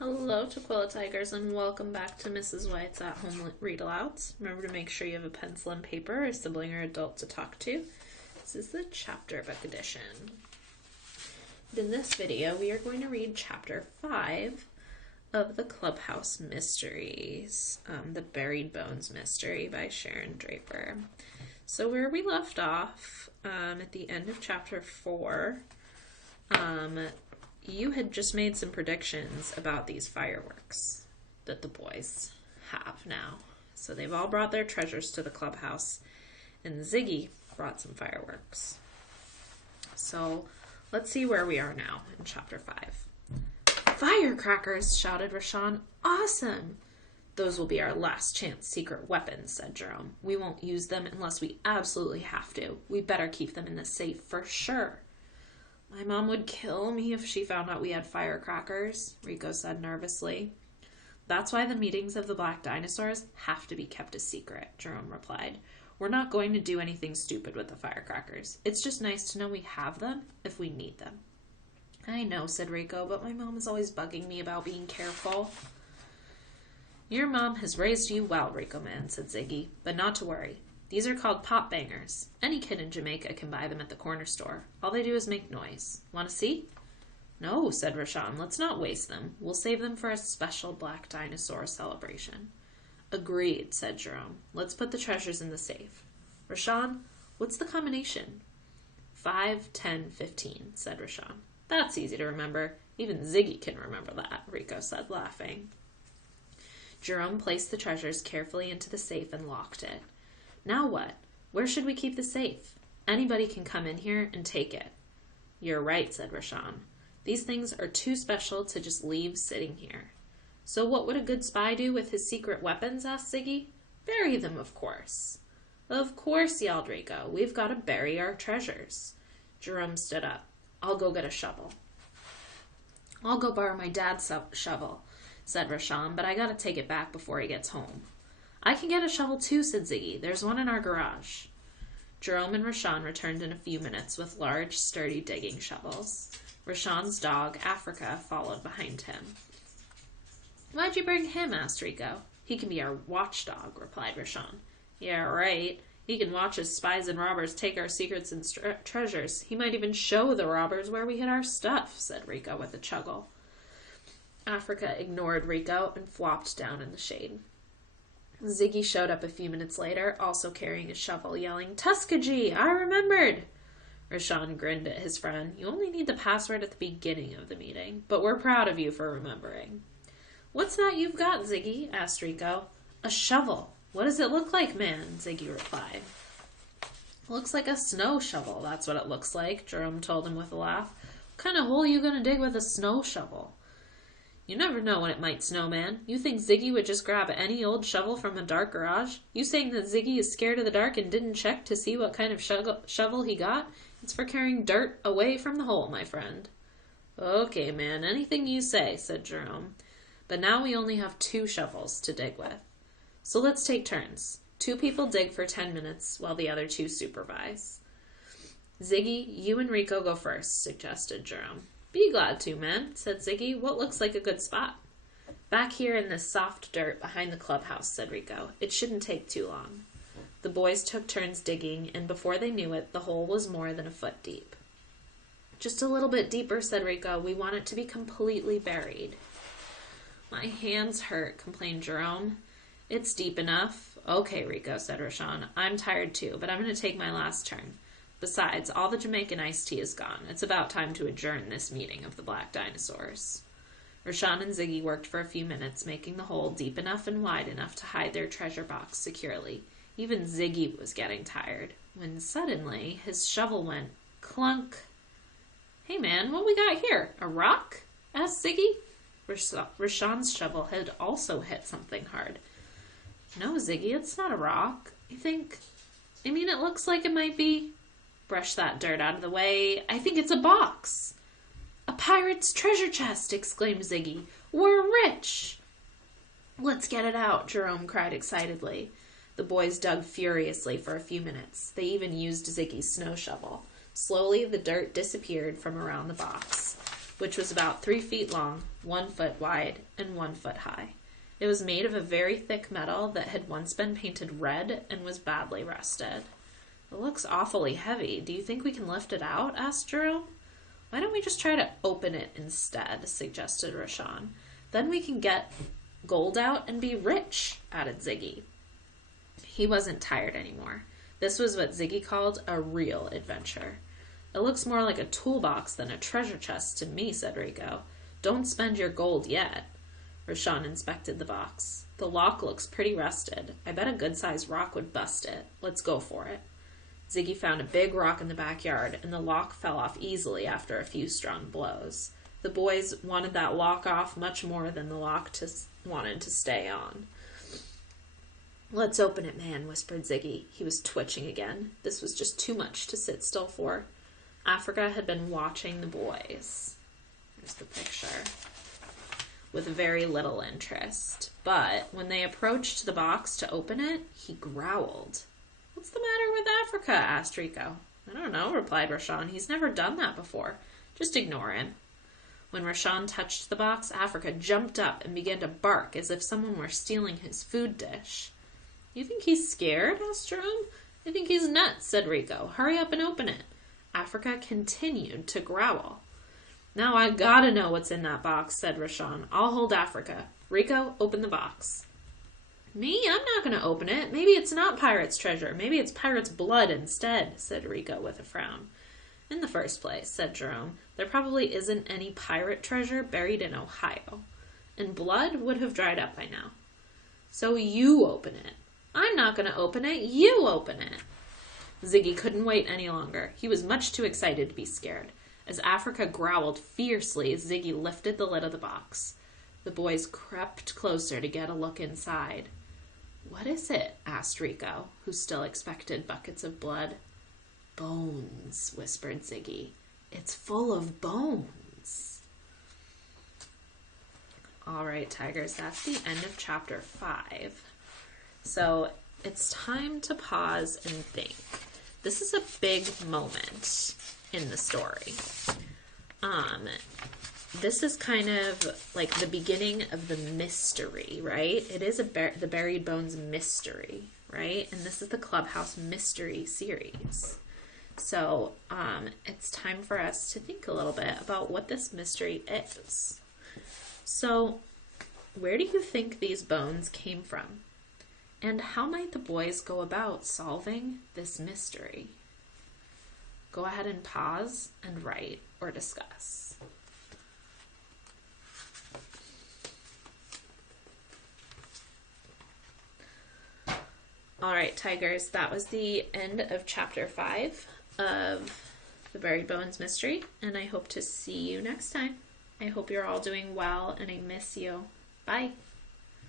Hello, Tequila Tigers, and welcome back to Mrs. White's At Home Read Alouds. Remember to make sure you have a pencil and paper, a sibling or adult to talk to. This is the chapter book edition. In this video, we are going to read chapter 5 of the Clubhouse Mysteries, the Buried Bones Mystery by Sharon Draper. So where we left off, at the end of chapter 4, you had just made some predictions about these fireworks that the boys have now. So they've all brought their treasures to the clubhouse, and Ziggy brought some fireworks. So let's see where we are now in chapter 5. Firecrackers, shouted Rashawn. Awesome! Those will be our last chance secret weapons, said Jerome. We won't use them unless we absolutely have to. We better keep them in the safe for sure. My mom would kill me if she found out we had firecrackers, Rico said nervously. That's why the meetings of the black dinosaurs have to be kept a secret, Jerome replied. We're not going to do anything stupid with the firecrackers. It's just nice to know we have them if we need them. I know, said Rico, but my mom is always bugging me about being careful. Your mom has raised you well, Rico man, said Ziggy, but not to worry. These are called pop bangers. Any kid in Jamaica can buy them at the corner store. All they do is make noise. Want to see? No, said Rashawn. Let's not waste them. We'll save them for a special black dinosaur celebration. Agreed, said Jerome. Let's put the treasures in the safe. Rashawn, what's the combination? 5, 10, 15, said Rashawn. That's easy to remember. Even Ziggy can remember that, Rico said, laughing. Jerome placed the treasures carefully into the safe and locked it. Now what? Where should we keep the safe? Anybody can come in here and take it. You're right, said Rashawn. These things are too special to just leave sitting here. So what would a good spy do with his secret weapons, asked Ziggy. Bury them, of course. Of course, yelled Rico. We've got to bury our treasures. Jerome stood up. I'll go get a shovel. I'll go borrow my dad's shovel, said Rashawn, but I gotta take it back before he gets home. I can get a shovel too, said Ziggy. There's one in our garage. Jerome and Rashawn returned in a few minutes with large, sturdy digging shovels. Rashawn's dog, Africa, followed behind him. Why'd you bring him? Asked Rico. He can be our watchdog, replied Rashawn. Yeah, right. He can watch as spies and robbers take our secrets and treasures. He might even show the robbers where we hid our stuff, said Rico with a chuckle. Africa ignored Rico and flopped down in the shade. Ziggy showed up a few minutes later, also carrying a shovel, yelling, Tuskegee, I remembered! Rashawn grinned at his friend. You only need the password at the beginning of the meeting, but we're proud of you for remembering. What's that you've got, Ziggy? Asked Rico. A shovel. What does it look like, man? Ziggy replied. Looks like a snow shovel, that's what it looks like, Jerome told him with a laugh. What kind of hole are you going to dig with a snow shovel? You never know when it might snow, man. You think Ziggy would just grab any old shovel from a dark garage? You saying that Ziggy is scared of the dark and didn't check to see what kind of shovel he got? It's for carrying dirt away from the hole, my friend. Okay, man, anything you say, said Jerome. But now we only have 2 shovels to dig with. So let's take turns. 2 people dig for 10 minutes while the other 2 supervise. Ziggy, you and Rico go first, suggested Jerome. Be glad to, man, said Ziggy. What looks like a good spot? Back here in this soft dirt behind the clubhouse, said Rico. It shouldn't take too long. The boys took turns digging, and before they knew it, the hole was more than a foot deep. Just a little bit deeper, said Rico. We want it to be completely buried. My hands hurt, complained Jerome. It's deep enough. Okay, Rico, said Rashawn. I'm tired too, but I'm going to take my last turn. Besides, all the Jamaican iced tea is gone. It's about time to adjourn this meeting of the black dinosaurs. Rashawn and Ziggy worked for a few minutes, making the hole deep enough and wide enough to hide their treasure box securely. Even Ziggy was getting tired, when suddenly his shovel went clunk. Hey man, what we got here? A rock? Asked Ziggy. Rashawn's shovel had also hit something hard. No, Ziggy, it's not a rock. I mean, it looks like it might be. Brush that dirt out of the way. I think it's a box. A pirate's treasure chest, exclaimed Ziggy. We're rich. Let's get it out, Jerome cried excitedly. The boys dug furiously for a few minutes. They even used Ziggy's snow shovel. Slowly, the dirt disappeared from around the box. which was about 3 feet long, 1 foot wide, and 1 foot high. It was made of a very thick metal that had once been painted red and was badly rusted. It looks awfully heavy. Do you think we can lift it out? Asked Jerome. Why don't we just try to open it instead? Suggested Rashawn. Then we can get gold out and be rich, added Ziggy. He wasn't tired anymore. This was what Ziggy called a real adventure. It looks more like a toolbox than a treasure chest to me, said Rico. Don't spend your gold yet. Rashawn inspected the box. The lock looks pretty rusted. I bet a good-sized rock would bust it. Let's go for it. Ziggy found a big rock in the backyard, and the lock fell off easily after a few strong blows. The boys wanted that lock off much more than the lock wanted to stay on. Let's open it, man, whispered Ziggy. He was twitching again. This was just too much to sit still for. Africa had been watching the boys. There's the picture. With very little interest. But when they approached the box to open it, he growled. What's the matter with Africa? Asked Rico. I don't know, replied Rashawn. He's never done that before. Just ignore him. When Rashawn touched the box, Africa jumped up and began to bark as if someone were stealing his food dish. You think he's scared? Asked Jerome. I think he's nuts, said Rico. Hurry up and open it. Africa continued to growl. Now I gotta know what's in that box, said Rashawn. I'll hold Africa. Rico, open the box. Me? I'm not gonna open it. Maybe it's not pirate's treasure. Maybe it's pirate's blood instead, said Rico with a frown. In the first place, said Jerome, there probably isn't any pirate treasure buried in Ohio. And blood would have dried up by now. So you open it. I'm not gonna open it. You open it. Ziggy couldn't wait any longer. He was much too excited to be scared. As Africa growled fiercely, Ziggy lifted the lid of the box. The boys crept closer to get a look inside. What is it? Asked Rico, who still expected buckets of blood. Bones, whispered Ziggy. It's full of bones. All right, Tigers, that's the end of chapter 5. So it's time to pause and think. This is a big moment in the story. This is kind of like the beginning of the mystery, right? It is the Buried Bones mystery, right? And this is the Clubhouse Mystery series. So it's time for us to think a little bit about what this mystery is. So where do you think these bones came from? And how might the boys go about solving this mystery? Go ahead and pause and write or discuss. All right, Tigers, that was the end of chapter 5 of the Buried Bones mystery, and I hope to see you next time. I hope you're all doing well, and I miss you. Bye.